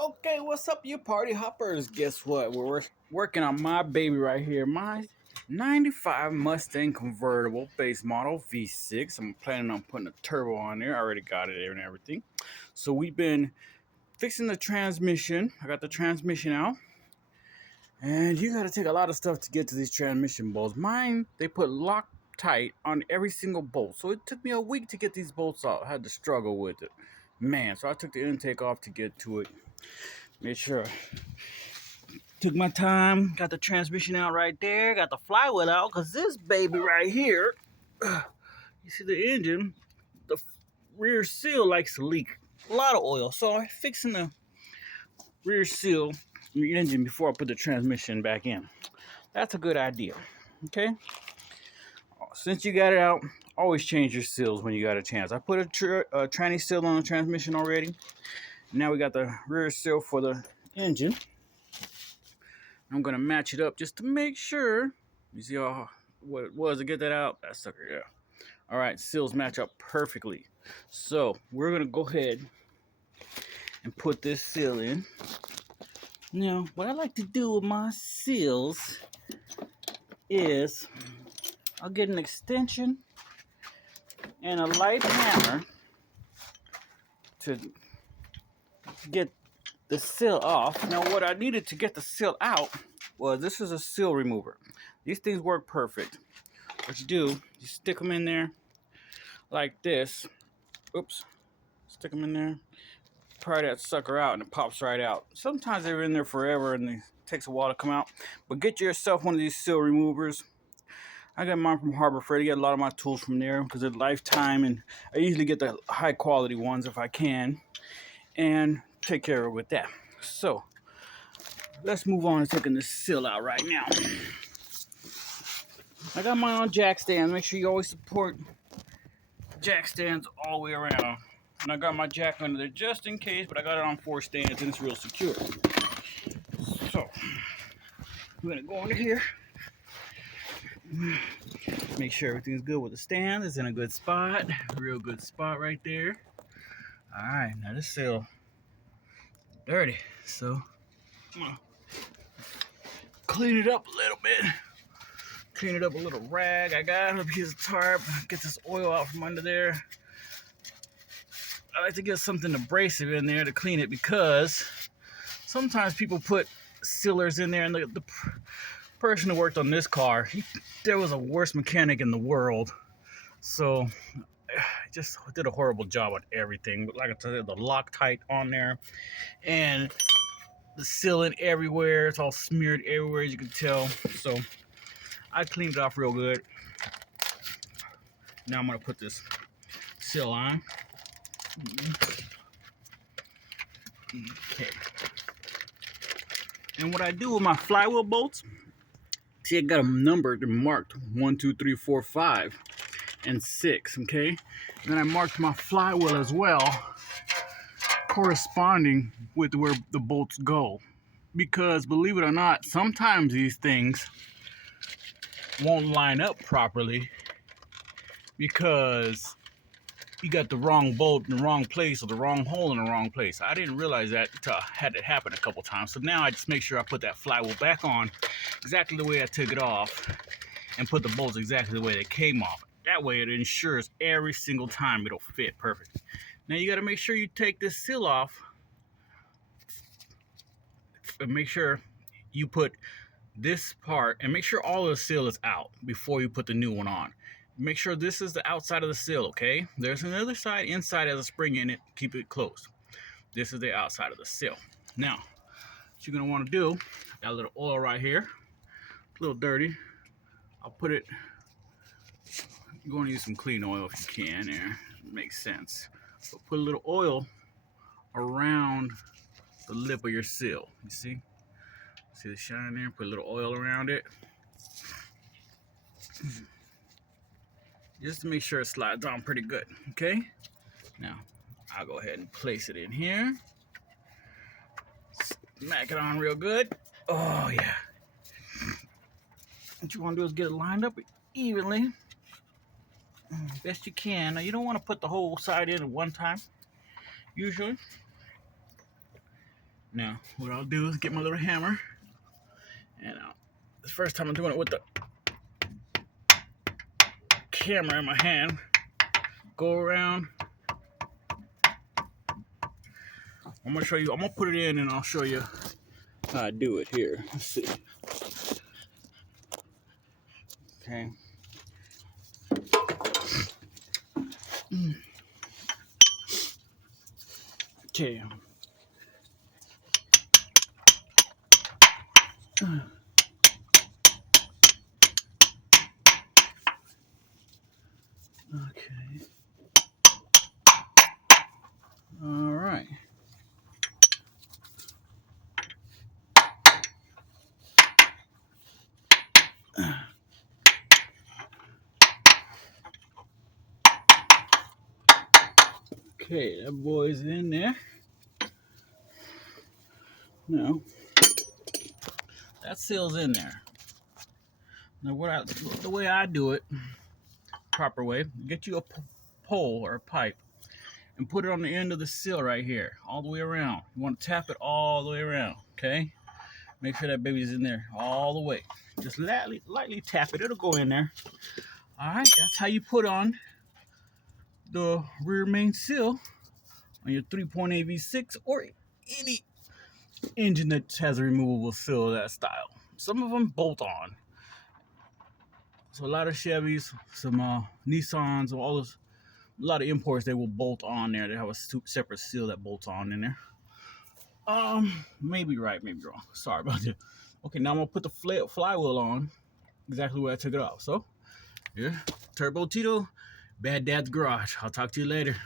Okay, what's up, you party hoppers? Guess what? We're working on my baby right here, my 95 Mustang convertible base model V6. I'm planning on putting a turbo on there. I already got it there and everything. So we've been fixing the transmission. I got the transmission out. And you got to take a lot of stuff to get to these transmission bolts. Mine, they put Loctite on every single bolt. So it took me a week to get these bolts out. I had to struggle with it. Man, so I took the intake off to get to it. Made sure took my time, got the transmission out right there, got the flywheel out, because this baby right here, you see the engine, the rear seal likes to leak a lot of oil. So I'm fixing the rear seal in the engine before I put the transmission back in. That's a good idea, okay? Since you got it out, always change your seals when you got a chance. I put a tranny seal on the transmission already. Now we got the rear seal for the engine. I'm gonna match it up just to make sure. You see what it was to get that out? That sucker, yeah. All right, seals match up perfectly. So we're gonna go ahead and put this seal in. Now, what I like to do with my seals is I'll get an extension and a light hammer to get the seal off. Now, what I needed to get the seal out was this is a seal remover. These things work perfect. What you do, you stick them in there like this. Oops. Stick them in there. Pry that sucker out and it pops right out. Sometimes they're in there forever and it takes a while to come out. But get yourself one of these seal removers. I got mine from Harbor Freight. I get a lot of my tools from there because they're lifetime, and I usually get the high quality ones if I can. And take care of it with that. So let's move on to taking this seal out right now. I got mine on jack stands. Make sure you always support jack stands all the way around. And I got my jack under there just in case, but I got it on 4 stands and it's real secure. So I'm gonna go under here. Make sure everything's good with the stand. It's in a good spot. Real good spot right there. Alright, now this seal dirty. So I'm gonna clean it up a little bit. Clean it up with a little rag. I got a piece of tarp. Get this oil out from under there. I like to get something abrasive in there to clean it because sometimes people put sealers in there, and the person who worked on this car, there was a worst mechanic in the world. So just did a horrible job on everything. But like I said, the Loctite on there and the sealant everywhere. It's all smeared everywhere, as you can tell. So I cleaned it off real good. Now I'm gonna put this seal on. Okay. And what I do with my flywheel bolts, see, I got them numbered and marked 1, 2, 3, 4, 5, and 6. Okay. And then I marked my flywheel as well, corresponding with where the bolts go. Because believe it or not, sometimes these things won't line up properly because you got the wrong bolt in the wrong place or the wrong hole in the wrong place. I didn't realize that until I had it happen a couple times. So now I just make sure I put that flywheel back on exactly the way I took it off and put the bolts exactly the way they came off. That way it ensures every single time it'll fit perfect. Now you got to make sure you take this seal off and make sure you put this part and make sure all of the seal is out before you put the new one on. Make sure this is the outside of the seal, okay? There's another side inside has a spring in it. Keep it closed. This is the outside of the seal. Now, what you're gonna want to do, got a little oil right here, a little dirty. I'll put it. You're going to use some clean oil if you can. There, makes sense. But put a little oil around the lip of your seal. You see the shine there? Put a little oil around it. Just to make sure it slides on pretty good, okay? Now, I'll go ahead and place it in here. Smack it on real good. Oh, yeah. What you want to do is get it lined up evenly. Best you can. Now, you don't want to put the whole side in at one time, usually. Now, what I'll do is get my little hammer, and the first time I'm doing it with the camera in my hand, go around. I'm gonna show you. I'm gonna put it in, and I'll show you how I do it here. Let's see. Okay. Okay. Okay. All right. Okay, that boy's in there. Now, that seal's in there. Now, the way I do it, proper way, get you a pole or a pipe and put it on the end of the seal right here, all the way around. You want to tap it all the way around, okay? Make sure that baby's in there all the way. Just lightly tap it. It'll go in there. All right, that's how you put on the rear main seal on your 3.8 V6 or any engine that has a removable seal of that style. Some of them bolt on. So a lot of Chevys, some Nissans, all those, a lot of imports, they will bolt on there. They have a separate seal that bolts on in there. Maybe right, maybe wrong. Sorry about that. Okay, now I'm gonna put the flywheel on exactly where I took it off. So, yeah, Turbo Tito, Bad Dad's Garage. I'll talk to you later.